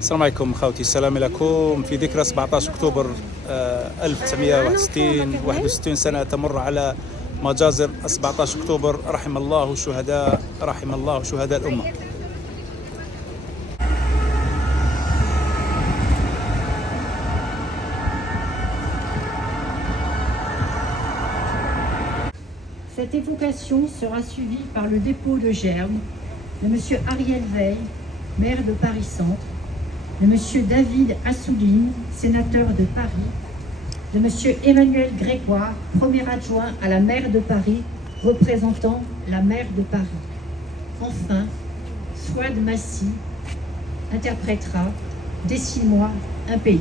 السلام عليكم خوتي، السلام عليكم. في ذكرى 17 أكتوبر 1961 61 سنة تمر على مجازر 17 أكتوبر. رحم الله الشهداء، رحم الله شهداء الأمة. Cette évocation sera suivie par le dépôt de germes de M. Ariel Veil, maire de Paris-Centre, de M. David Assouline, sénateur de Paris, de M. Emmanuel Grégoire, premier adjoint à la maire de Paris, représentant la maire de Paris. Enfin, Souad Massi interprétera « Dessine-moi un pays ».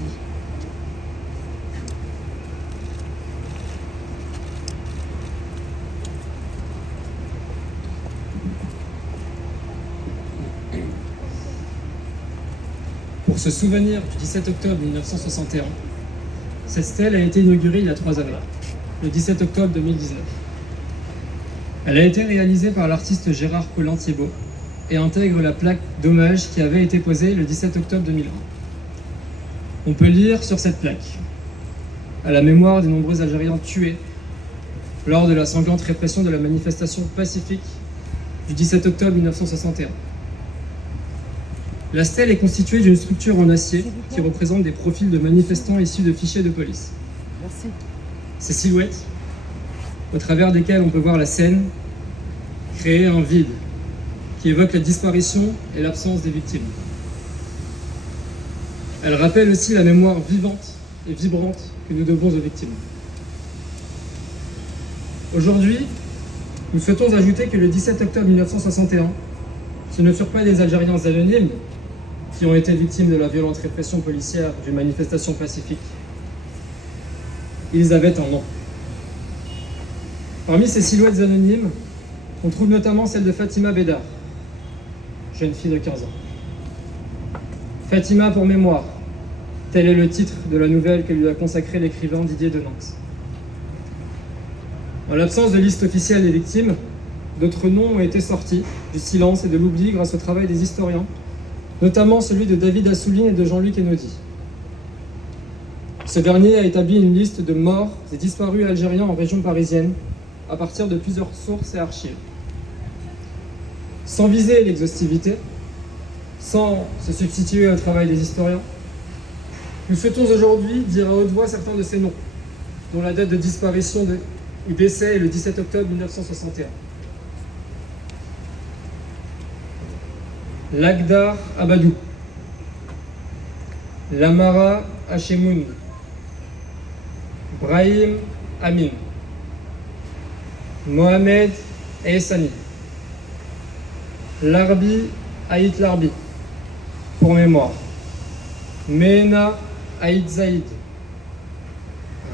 Pour se souvenir du 17 octobre 1961, cette stèle a été inaugurée il y a 3 années, le 17 octobre 2019. Elle a été réalisée par l'artiste Gérard Collin-Thiebaud et intègre la plaque d'hommage qui avait été posée le 17 octobre 2001. On peut lire sur cette plaque « À la mémoire des nombreux Algériens tués lors de la sanglante répression de la manifestation pacifique du 17 octobre 1961 ». La stèle est constituée d'une structure en acier qui représente des profils de manifestants issus de fichiers de police. Ces silhouettes, au travers desquelles on peut voir la scène, créent un vide qui évoque la disparition et l'absence des victimes. Elle rappelle aussi la mémoire vivante et vibrante que nous devons aux victimes. Aujourd'hui, nous souhaitons ajouter que le 17 octobre 1961, ce ne furent pas des Algériens anonymes qui ont été victimes de la violente répression policière d'une manifestation pacifique. Ils avaient un nom. Parmi ces silhouettes anonymes, on trouve notamment celle de Fatima Bédar, jeune fille de 15 ans. Fatima pour mémoire, tel est le titre de la nouvelle que lui a consacrée l'écrivain Didier de Nantes. En l'absence de liste officielle des victimes, d'autres noms ont été sortis du silence et de l'oubli grâce au travail des historiens, notamment celui de David Assouline et de Jean-Luc Enodi. Ce dernier a établi une liste de morts et disparus algériens en région parisienne à partir de plusieurs sources et archives. Sans viser l'exhaustivité, sans se substituer au travail des historiens, nous souhaitons aujourd'hui dire à haute voix certains de ces noms, dont la date de disparition ou décès est le 17 octobre 1961. Lagdar Abadou, Lamara Hachemoun, Brahim Amin, Mohamed Ehsani, Larbi Haït Larbi, pour mémoire, Mehna Haït Zaïd,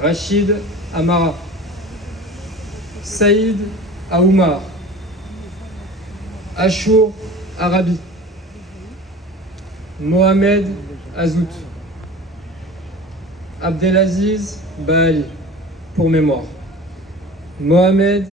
Rachid Amara, Saïd Aoumar, Achour Arabi, Mohamed Azout, Abdelaziz Baali, pour mémoire, Mohamed